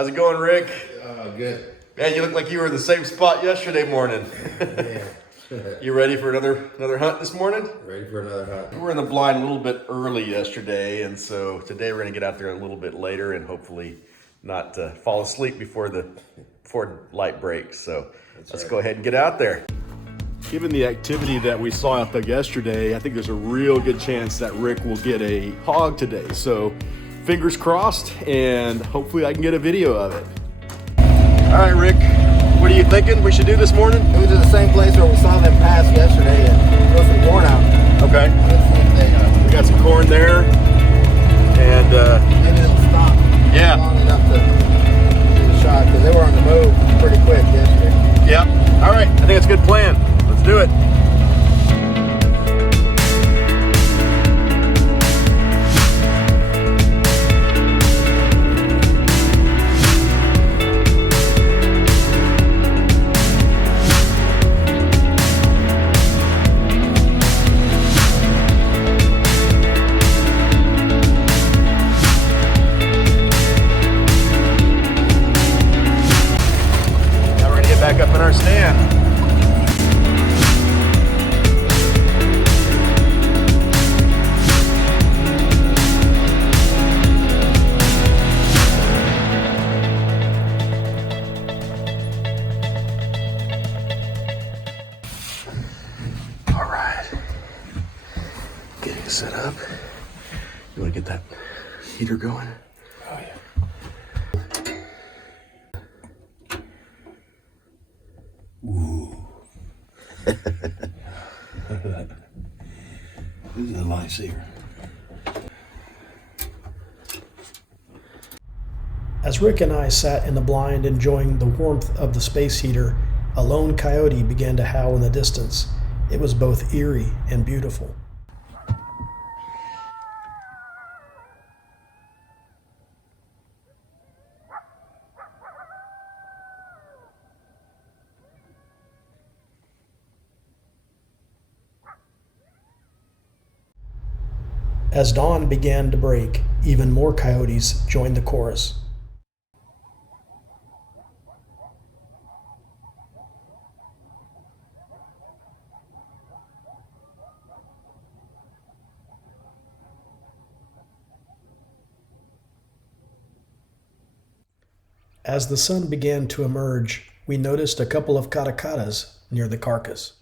How's it going, Rick? Good. Man, you look like you were in the same spot yesterday morning. Yeah. You ready for another hunt this morning? Ready for another hunt. We were in the blind a little bit early yesterday, and so today we're gonna get out there a little bit later and hopefully not fall asleep before light breaks. So let's go ahead and get out there. Given the activity that we saw out there yesterday, I think there's a real good chance that Rick will get a hog today. So fingers crossed, and hopefully I can get a video of it. All right, Rick, what are you thinking we should do this morning? We went to the same place where we saw them pass yesterday and throw some corn out. Okay. Let's see if they, We got some corn there, and maybe they'll stop yeah. long enough to get a shot, because they were on the move pretty quick yesterday. Yep. All right, I think it's a good plan. Let's do it. Back up in our stand. All right. Getting set up. You want to get that heater going? Oh, yeah. Ooh. This is a lifesaver. As Rick and I sat in the blind enjoying the warmth of the space heater, a lone coyote began to howl in the distance. It was both eerie and beautiful. As dawn began to break, even more coyotes joined the chorus. As the sun began to emerge, we noticed a couple of caracaras near the carcass.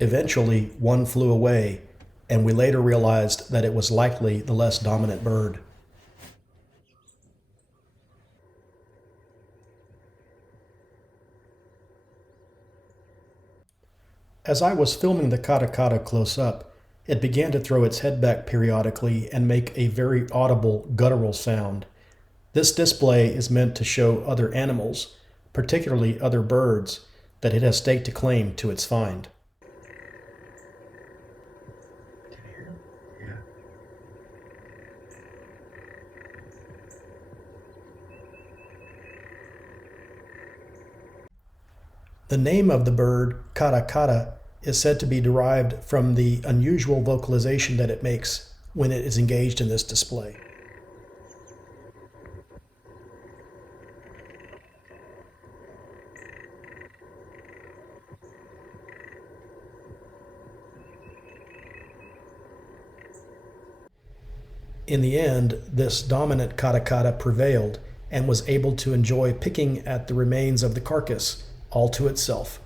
Eventually, one flew away, and we later realized that it was likely the less dominant bird. As I was filming the caracara close up, it began to throw its head back periodically and make a very audible guttural sound. This display is meant to show other animals, particularly other birds, that it has staked a claim to its find. The name of the bird, Caracara, is said to be derived from the unusual vocalization that it makes when it is engaged in this display. In the end, this dominant Caracara prevailed and was able to enjoy picking at the remains of the carcass all to itself.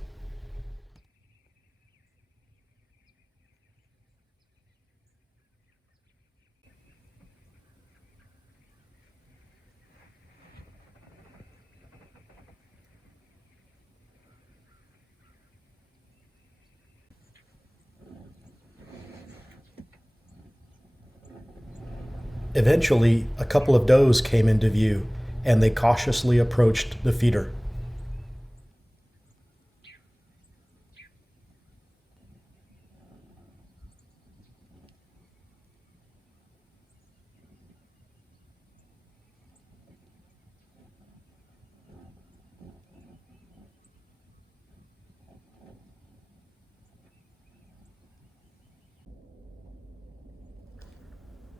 Eventually, a couple of does came into view, and they cautiously approached the feeder.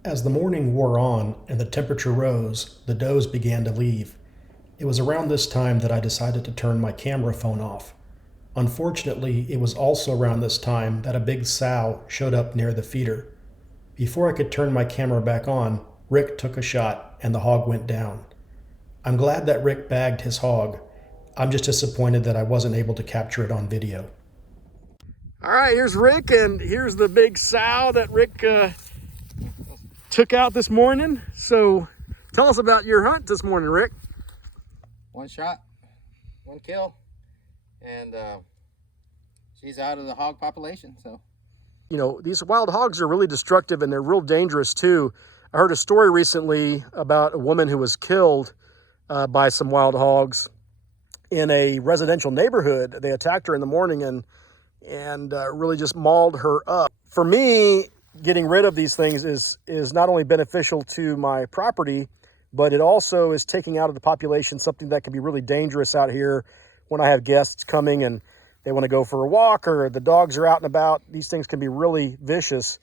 As the morning wore on and the temperature rose, the does began to leave. It was around this time that I decided to turn my camera phone off. Unfortunately, it was also around this time that a big sow showed up near the feeder. Before I could turn my camera back on, Rick took a shot and the hog went down. I'm glad that Rick bagged his hog. I'm just disappointed that I wasn't able to capture it on video. All right, here's Rick, and here's the big sow that Rick took out this morning. So tell us about your hunt this morning, Rick. One shot, one kill, and she's out of the hog population. So, you know, these wild hogs are really destructive and they're real dangerous too. I heard a story recently about a woman who was killed by some wild hogs in a residential neighborhood. They attacked her in the morning and really just mauled her up. For me, getting rid of these things is not only beneficial to my property, but it also is taking out of the population something that can be really dangerous out here when I have guests coming and they want to go for a walk or the dogs are out and about. These things can be really vicious.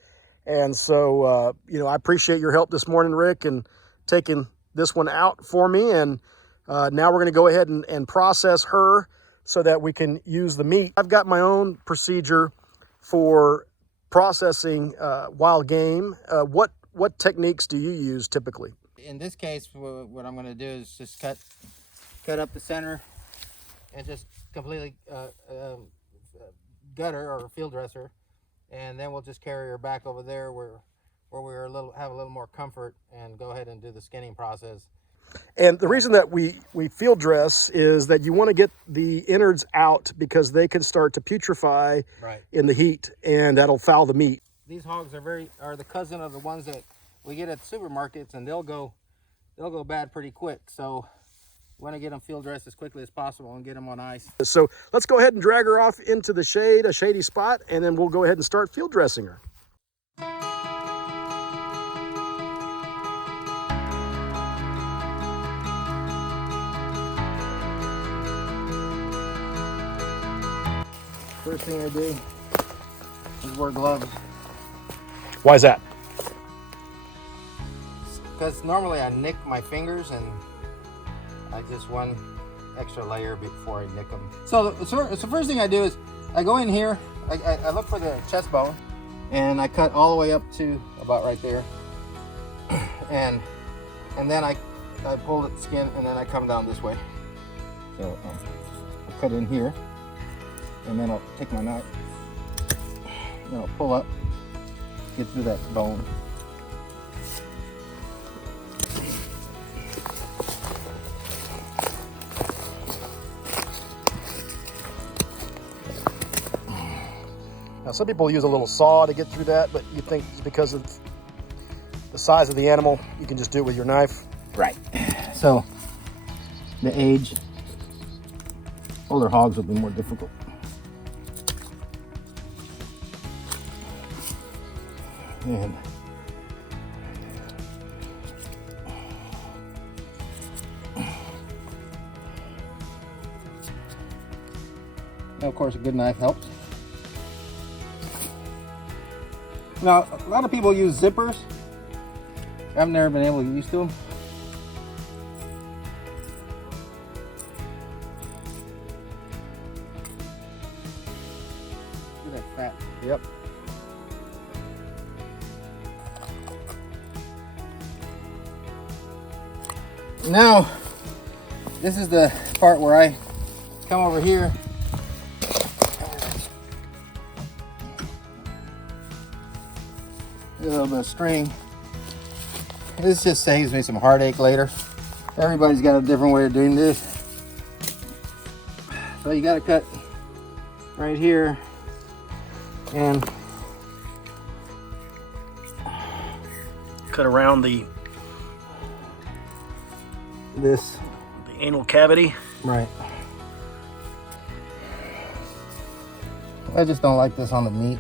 And so, you know, I appreciate your help this morning, Rick, and taking this one out for me. And now we're going to go ahead and process her so that we can use the meat. I've got my own procedure for processing wild game. What techniques do you use typically? in this case, what I'm going to do is just cut up the center and just completely gutter or field dresser, and then we'll just carry her back over there where we're have a little more comfort and go ahead and do the skinning process. And the reason that we field dress is that you want to get the innards out because they can start to putrefy in the heat, and that'll foul the meat. These hogs are the cousin of the ones that we get at supermarkets, and they'll go bad pretty quick. So we want to get them field dressed as quickly as possible and get them on ice. So let's go ahead and drag her off into the shade, a shady spot, and then we'll go ahead and start field dressing her. First thing I do is wear gloves. Why is that? Because normally I nick my fingers, and I just one extra layer before I nick them. So the first thing I do is I go in here, I look for the chest bone, and I cut all the way up to about right there, and then I pull the skin, and then I come down this way. So I cut in here, and then I'll take my knife, and I'll pull up, get through that bone. Now, some people use a little saw to get through that, but you think it's because of the size of the animal, you can just do it with your knife. Right. So the age, older hogs will be more difficult. And of course, a good knife helps. Now, a lot of people use zippers. I've never been able to get used to them. Look at that fat. Yep. Now, this is the part where I come over here. A little bit of string. This just saves me some heartache later. Everybody's got a different way of doing this. So you got to cut right here and Cut around the anal cavity. Right. I just don't like this on the meat.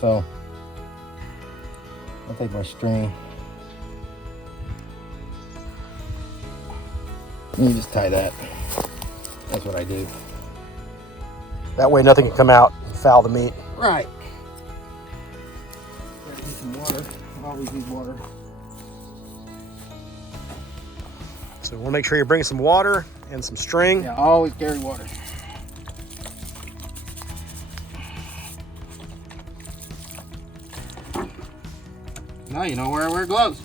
So I'll take my string. And you just tie that. That's what I do. That way nothing can come out and foul the meat. Right. some water. I always need water. So we'll make sure you bring some water and some string. Yeah, always carry water. Now you know where I wear gloves.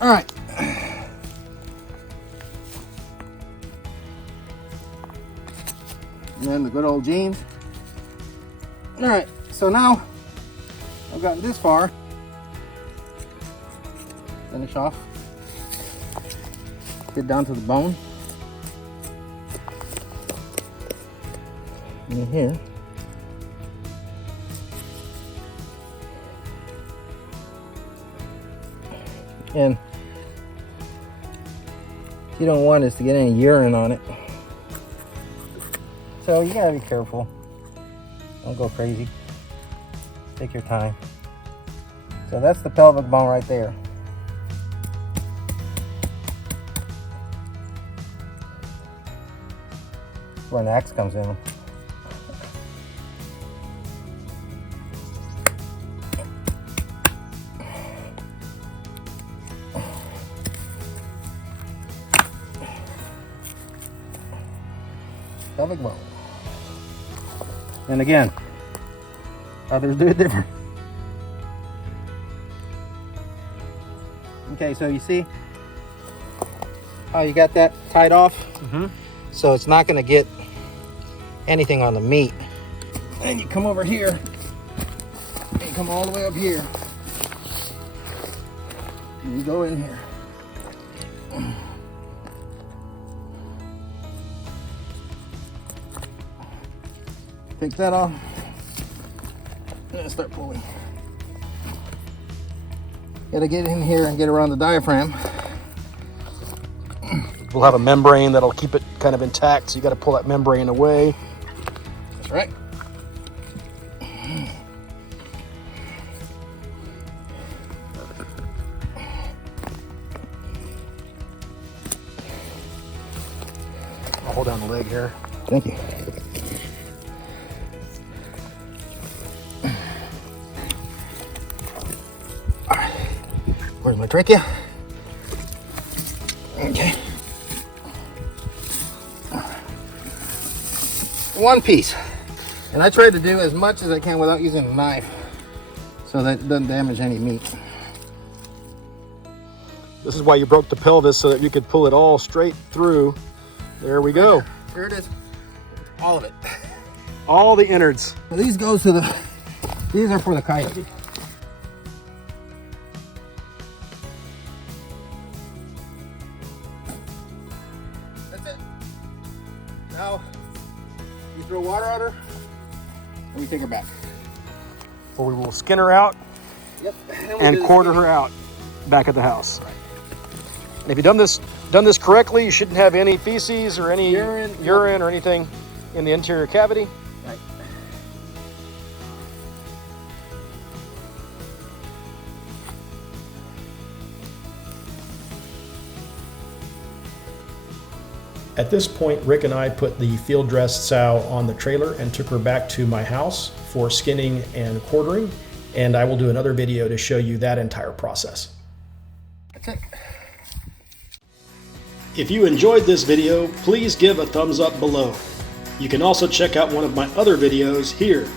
All right. And then the good old jeans. All right, so now I've gotten this far. Finish off. Get down to the bone. In here. And you don't want is to get any urine on it. So you gotta be careful. Don't go crazy. Take your time. So that's the pelvic bone right there. That's where an axe comes in. Pelvic bone. And again, others do it different. Okay, so you see how you got that tied off? Mm-hmm. So it's not gonna get anything on the meat. And you come over here, and you come all the way up here. And you go in here. Take that off, and start pulling. Gotta get in here and get around the diaphragm. We'll have a membrane that'll keep it kind of intact, so you got to pull that membrane away. That's right. I'll hold down the leg here. Thank you. All right. Where's my trachea? Okay. One piece. And I try to do as much as I can without using a knife so that it doesn't damage any meat. This is why you broke the pelvis, so that you could pull it all straight through. There we go. There it is. All of it. All the innards. So these goes to the, these are for the coyote. That's it. Now, you throw water on her, and we take her back. Or we will skin her out Yep. and quarter her out back at the house. Right. And if you've done this correctly, you shouldn't have any feces or any urine or anything in the interior cavity. Right. At this point, Rick and I put the field-dressed sow on the trailer and took her back to my house for skinning and quartering, and I will do another video to show you that entire process. That's it. If you enjoyed this video, please give a thumbs up below. You can also check out one of my other videos here,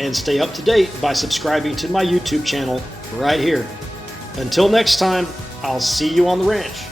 and stay up to date by subscribing to my YouTube channel right here. Until next time, I'll see you on the ranch.